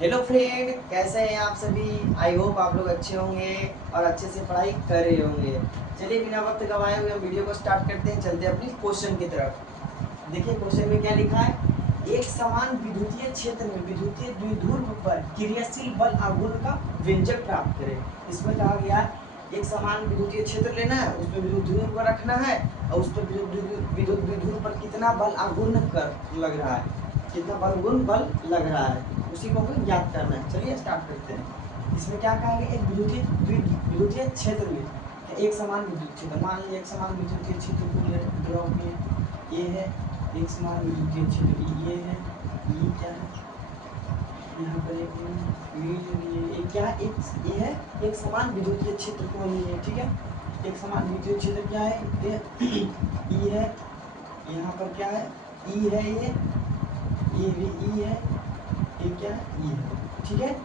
Hello friend, कैसे हैं आप सभी। आई होप आप लोग अच्छे होंगे और अच्छे से पढ़ाई कर रहे होंगे। चलिए बिना वक्त गवाए हुए वीडियो को स्टार्ट करते हैं। चलते हैं अपनी क्वेश्चन की तरफ। देखिए क्वेश्चन में क्या लिखा है। एक समान विद्युतीय क्षेत्र में विद्युतीय द्विध्रुव पर क्रियाशील बल आघूर्ण का व्यंजक प्राप्त करें। इसमें कहा गया है एक समान विद्युतीय क्षेत्र लेना है, उसमें विद्युत द्विध्रुव को रखना है और उस पर विद्युत द्विध्रुव पर कितना बल आघूर्ण कर लग रहा है, कितना बल गुण बल लग रहा है, उसी को हमें ज्ञात करना है। चलिए स्टार्ट करते हैं। इसमें क्या कहा गया, एक विद्युतीय क्षेत्र में एक समान विद्युत क्षेत्र, मान लीजिए एक समान विद्युतीय क्षेत्र को ड्रॉ किए। ये है एक समान विद्युतीय क्षेत्र, ये है, ये क्या है, यहाँ पर एक क्या है, ये है एक समान विद्युतीय क्षेत्र को लिए। ठीक है, एक समान विद्युतीय क्षेत्र क्या है, ई है, यहाँ पर क्या है, ई है, ये भी ई है, ये क्या है, ई है। ठीक है,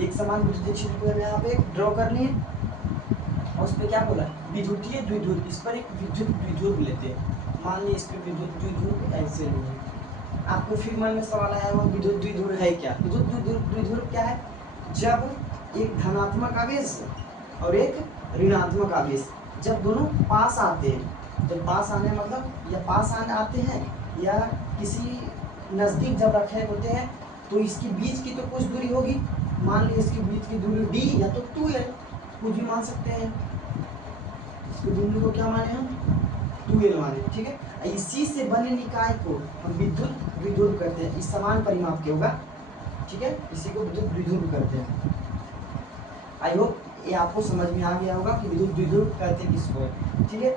एक समान विद्युतीय क्षेत्र को यहाँ पे ड्रॉ कर लिए और उस पर क्या बोला, विद्युतीय द्विध्रुव। इस पर एक विद्युत द्विध्रुव लेते हैं। मान लीजिए इस पर विद्युत द्विध्रुव ऐसे लिए। आपको फिर मन में सवाल आया वो विद्युत द्विध्रुव है क्या। विद्युत द्विध्रुव क्या है, जब एक धनात्मक आवेश और एक ऋणात्मक आवेश जब दोनों पास आते हैं, जब पास आने मतलब या पास आने आते हैं या किसी नजदीक जब रखे होते हैं, तो इसके बीच की तो कुछ दूरी होगी। मान लीजिए इसके बीच की दूरी d या तो 2l कुछ भी मान सकते हैं। इसकी दूरी को क्या माने हम, 2l माने। ठीक है, इसी से बने निकाय को हम विद्युत द्विध्रुव कहते हैं। इस समान परिमाप के होगा। ठीक है, इसी को विद्युत द्विध्रुव कहते हैं। आई होप ये आपको समझ में आ गया होगा कि विद्युत द्विध्रुव कहते हैं किसको। ठीक है,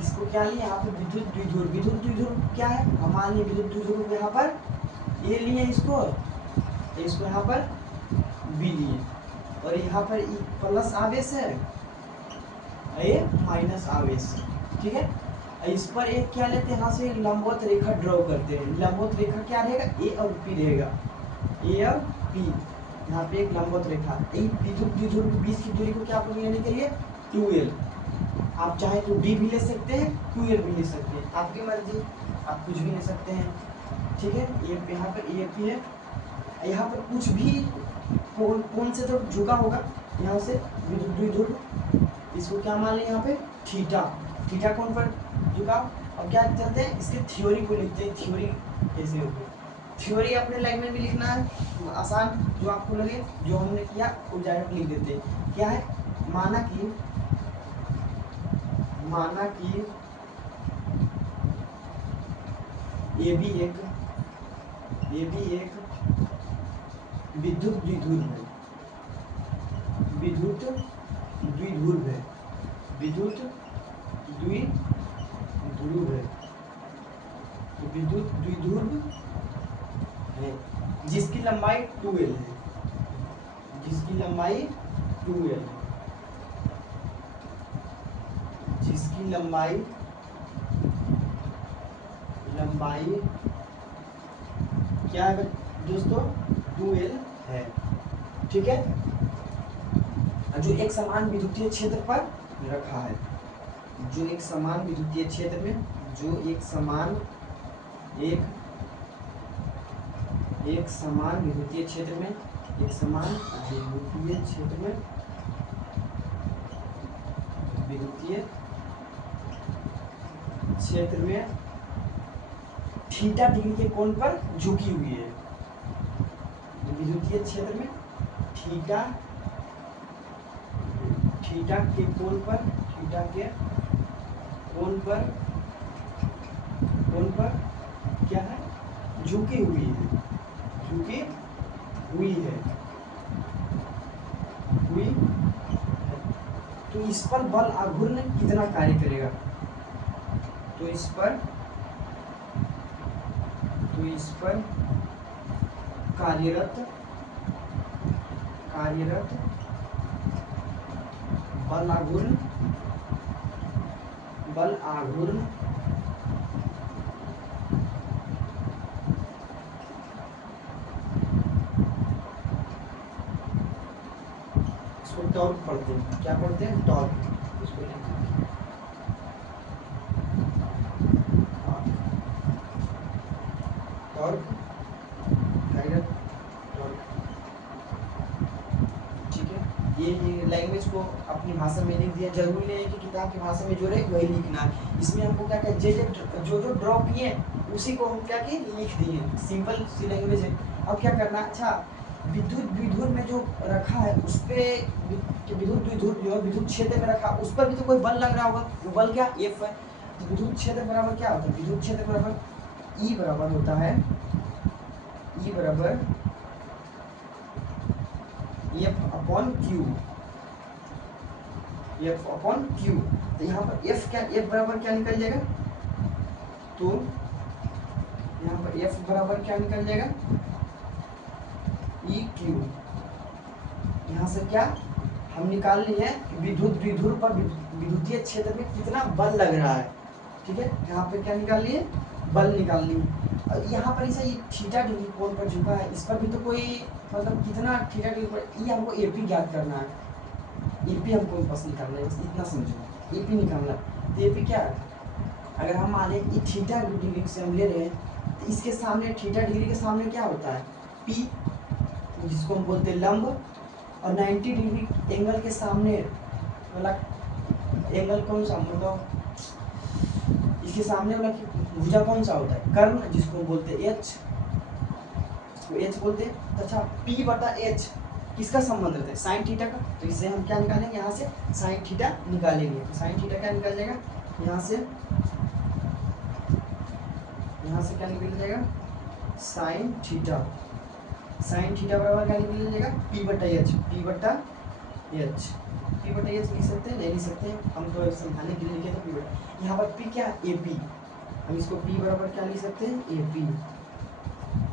इसको क्या लिए यहाँ पे विद्युत द्विध्रुव। विद्युत द्विध्रुव क्या है, हम मान लिए विद्युत द्विध्रुव यहाँ पर ये लिए इसको यहाँ पर बी लिए और यहाँ पर प्लस आवेश है, ये माइनस आवेश। ठीक है, इस पर एक क्या लेते हैं, यहाँ से लंबवत रेखा ड्रॉ करते हैं। लंबवत रेखा क्या रहेगा, ए और पी रहेगा, ए और पी। यहाँ पे एक लंबवत रेखा, विद्युत द्विध्रुव के बीच की दूरी को क्या लेने के लिए, 2l। आप चाहे तो d भी ले सकते हैं, 2l भी ले सकते हैं, आपकी मर्जी, आप कुछ भी ले सकते हैं। ठीक है, ये यहाँ पर ए पी है, यहाँ पर कुछ भी कौन से तो झुका होगा, यहाँ से विद्युत द्विध्रुव, इसको क्या मान लें यहाँ पे थीटा। थीटा कौन पर झुका। अब क्या चलते हैं, इसके थ्योरी को लिखते हैं। थ्योरी कैसे होगी, थ्योरी अपने लाइन में भी लिखना है आसान, जो आपको लगे, जो हमने किया वो डायरेक्ट लिख देते हैं। क्या है, माना कि ये भी एक विद्युत द्विध्रुव है, विद्युत द्विध्रुव है, विद्युत द्विध्रुव है, विद्युत द्विध्रुव है जिसकी लंबाई 2l है, जिसकी लंबाई 2l है, जिसकी लंबाई क्या है दोस्तों, 2l है। ठीक है, जो एक समान विद्युतीय क्षेत्र पर रखा है, जो एक समान विद्युतीय क्षेत्र में, जो एक समान विद्युतीय क्षेत्र में, एक समान विद्युतीय क्षेत्र में, विद्युतीय क्षेत्र में थीटा डिग्री के कोण पर झुकी हुई है। विद्युतीय क्षेत्र में थीटा के कोण पर, थीटा के कोण पर क्या है, झुकी हुई है, झुकी हुई है, तो इस पर बल आघूर्ण कितना कार्य करेगा, तो इस पर कार्यरत बल आघूर्ण इसको टॉर्क पढ़ते हैं। क्या पढ़ते हैं, टॉर्क। इसको टॉर्क, कार्यरत टॉर्क। ये लैंग्वेज को अपनी भाषा में लिख दिया। जरूरी नहीं है कि किताब की भाषा में जो रहे वही लिखना है। इसमें हमको क्या क्या जो जो ड्रॉ किए उसी को हम क्या किए लिख दिए। सिंपल सी लैंग्वेज है। अब क्या करना, अच्छा विद्युत विधुर में जो रखा है उस पर विद्युत विधुर जो विद्युत क्षेत्र में रखा उस पर भी तो कोई बल लग रहा होगा। वो बल क्या एफ है। तो विद्युत क्षेत्र बराबर क्या होता है, विद्युत क्षेत्र बराबर ई बराबर होता है ई बराबर F upon Q, F upon Q. तो यहाँ पर एफ क्या, एफ बराबर क्या निकल जाएगा, तो यहाँ पर एफ बराबर क्या निकल जाएगा ई क्यू। यहाँ से क्या हम निकाल ली है विद्युत विधुर पर विद्युतीय क्षेत्र में कितना बल लग रहा है। ठीक है, यहाँ पे क्या निकाल लिए, बल निकाल ली। और यहाँ पर ऐसा ये थीटा डिग्री कोण पर झुका है, इस पर भी तो कोई मतलब कितना थीटा डिग्री पर, ये हमको एपी ज्ञात करना है। एपी हमको बस निकालना है, बस इतना समझो, एपी निकालना है। तो एपी क्या है, अगर हम मान लें ये थीटा डिग्री से हम ले रहे हैं तो इसके सामने थीटा डिग्री के सामने क्या होता है पी, जिसको हम बोलते हैं लंब। और 90 डिग्री एंगल के सामने वाला एंगल कौन सा, मतलब इसके सामने वाला भुजा कौन सा होता है, कर्ण, जिसको बोलते हैं एच, इसको एच बोलते हैं। तो अच्छा पी बटा एच किसका संबंध रहता है, साइन थीटा का। तो इससे हम क्या निकालेंगे, यहाँ से साइन थीटा निकालेंगे। तो साइन थीटा क्या निकल जाएगा, यहाँ से क्या निकल जाएगा साइन थीटा। साइन थीटा बराबर क्या निकल जाएगा पी बटा एच, पी बटा एच। पी बटा एच लिख सकते हैं, नहीं लिख सकते हैं, हम तो समझाने के लिए लिखे थे पी बटा। यहाँ पर पी क्या ए पी, हम इसको पी बराबर क्या लिख सकते हैं ए पी।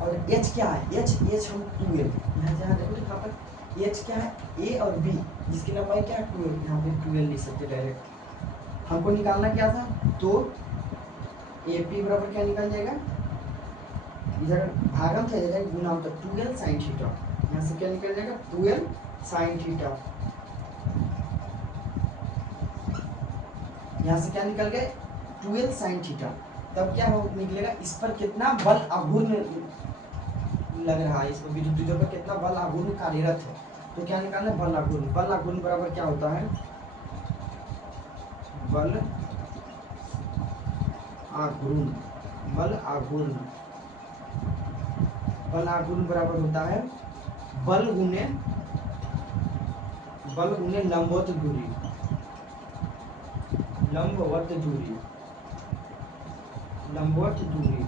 और एच क्या है, एच हम 2l, यहाँ जहाँ देखो तो यहाँ पर एच क्या है ए और बी, जिसकी लंबाई क्या है 2l, यहाँ पे 2l लिख सकते डायरेक्ट। हमको निकालना क्या था, तो ए पी बराबर क्या निकल जाएगा, इधर भागम चले जाएगा, गुना होता है 2l साइन थीटा। यहाँ से क्या निकल जाएगा 2l साइन थीटा। यहाँ से क्या निकल गए 2l साइन थीटा। तब क्या हो निकलेगा, इस पर कितना बल आघूर्ण लग रहा है, इसको विद्युत विधुर पर कितना बल आघूर्ण कार्यरत है। तो क्या निकालना है बल आघूर्ण। बल आघूर्ण बराबर क्या होता है, बल आघूर्ण, बल आघूर्ण, बल आघूर्ण बराबर होता है बल गुने लंबवत दूरी, लंबवत दूरी, लंबवत दूरी,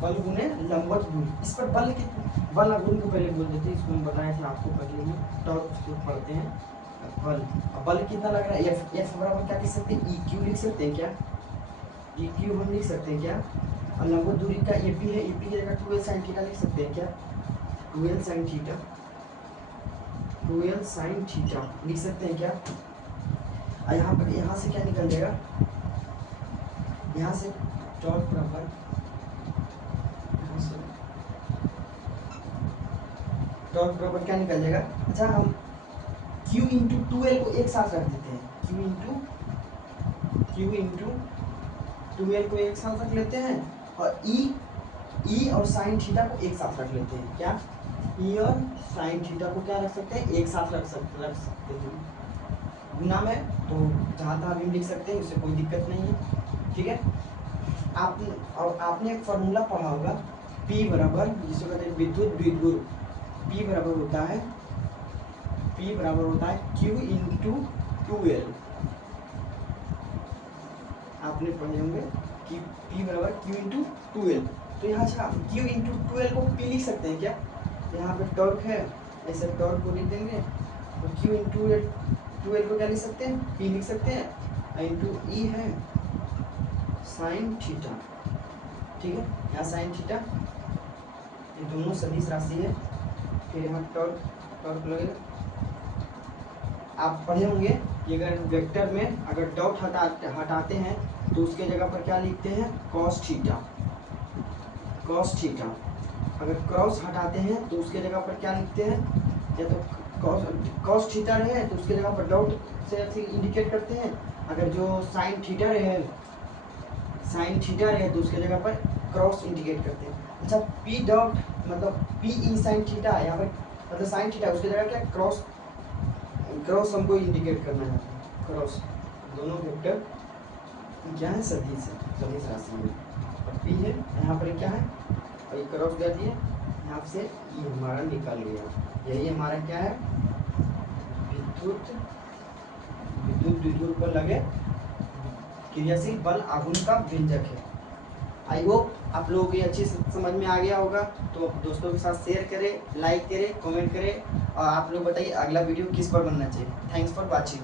बल गुने लंबवत दूरी। इस पर बल कितना, बल आघूर्ण को पहले बोल देते हैं, इसको हम बताए थे आपको पहले ही, टॉर्क पढ़ते हैं। बल कितना लग रहा है एफ, एफ बराबर क्या लिख सकते हैं ई क्यू लिख सकते हैं क्या, ई क्यू हम लिख सकते हैं क्या। और लंबवत दूरी का ए पी है, ए पी की जगह 2l साइन थीटा लिख सकते हैं क्या, 2l sine theta, 2l sine theta लिख सकते हैं क्या। और यहाँ पर यहाँ से क्या निकल जाएगा, यहाँ से टॉर्क बराबर, टॉर्क बराबर क्या निकल जाएगा। अच्छा हम Q इंटू 2l को एक साथ रख देते हैं, Q इंटू 2l को एक साथ रख लेते हैं, और E और साइन थीटा को एक साथ रख लेते हैं क्या, E और साइन थीटा को क्या रख सकते हैं एक साथ रख सकते हैं गुना में। तो जहाँ तहाँ भी लिख सकते हैं, उससे कोई दिक्कत नहीं है। ठीक है, आपने एक फार्मूला पढ़ा होगा P बराबर, जिसको कहते हैं विद्युत द्विध्रुव, P बराबर होता है Q इंटू 2l। आपने पढ़े होंगे कि P बराबर Q इंटू 2l। तो यहाँ से आप Q इंटू 2l को P लिख सकते हैं क्या, यहाँ पे टॉर्क है, ऐसे टॉर्क को लिख देंगे, तो Q इंटू 2l को क्या लिख सकते हैं P लिख सकते हैं, इंटू E है साइन थीटा। ठीक है, यहाँ साइन थीटा, ये दोनों सदिश राशि है। फिर यहाँ टॉर्क लगेगा। आप पढ़े होंगे कि अगर वेक्टर में अगर डॉट हटाते हैं तो उसके जगह पर क्या लिखते हैं कॉस थीटा, कॉस थीटा। अगर क्रॉस हटाते हैं तो उसके जगह पर क्या लिखते हैं, या तो कॉस थीटा रहे तो उसके जगह पर डॉट से इंडिकेट करते हैं। अगर जो साइन थीटा रहे तो उसके जगह पर क्रॉस इंडिकेट करते हैं। अच्छा पी डॉट मतलब पी ई साइन थीटा, यहाँ पर मतलब साइन थीटा, उसकी जगह क्या क्रॉस, क्रॉस हमको इंडिकेट करना है, क्रॉस दोनों वेक्टर क्या है, सदिश है, सदिश राशि में। और पी है यहाँ पर क्या है, और ये क्रॉस कर दिए यहाँ से, ये हमारा निकल गया। यही हमारा क्या है, विद्युत विद्युत पर लगे क्रियाशील बल आघूर्ण का व्यंजक है। आई होप आप लोगों को अच्छी समझ में आ गया होगा। तो दोस्तों के साथ शेयर करें, लाइक करें, कमेंट करें, और आप लोग बताइए अगला वीडियो किस पर बनना चाहिए। Thanks for watching.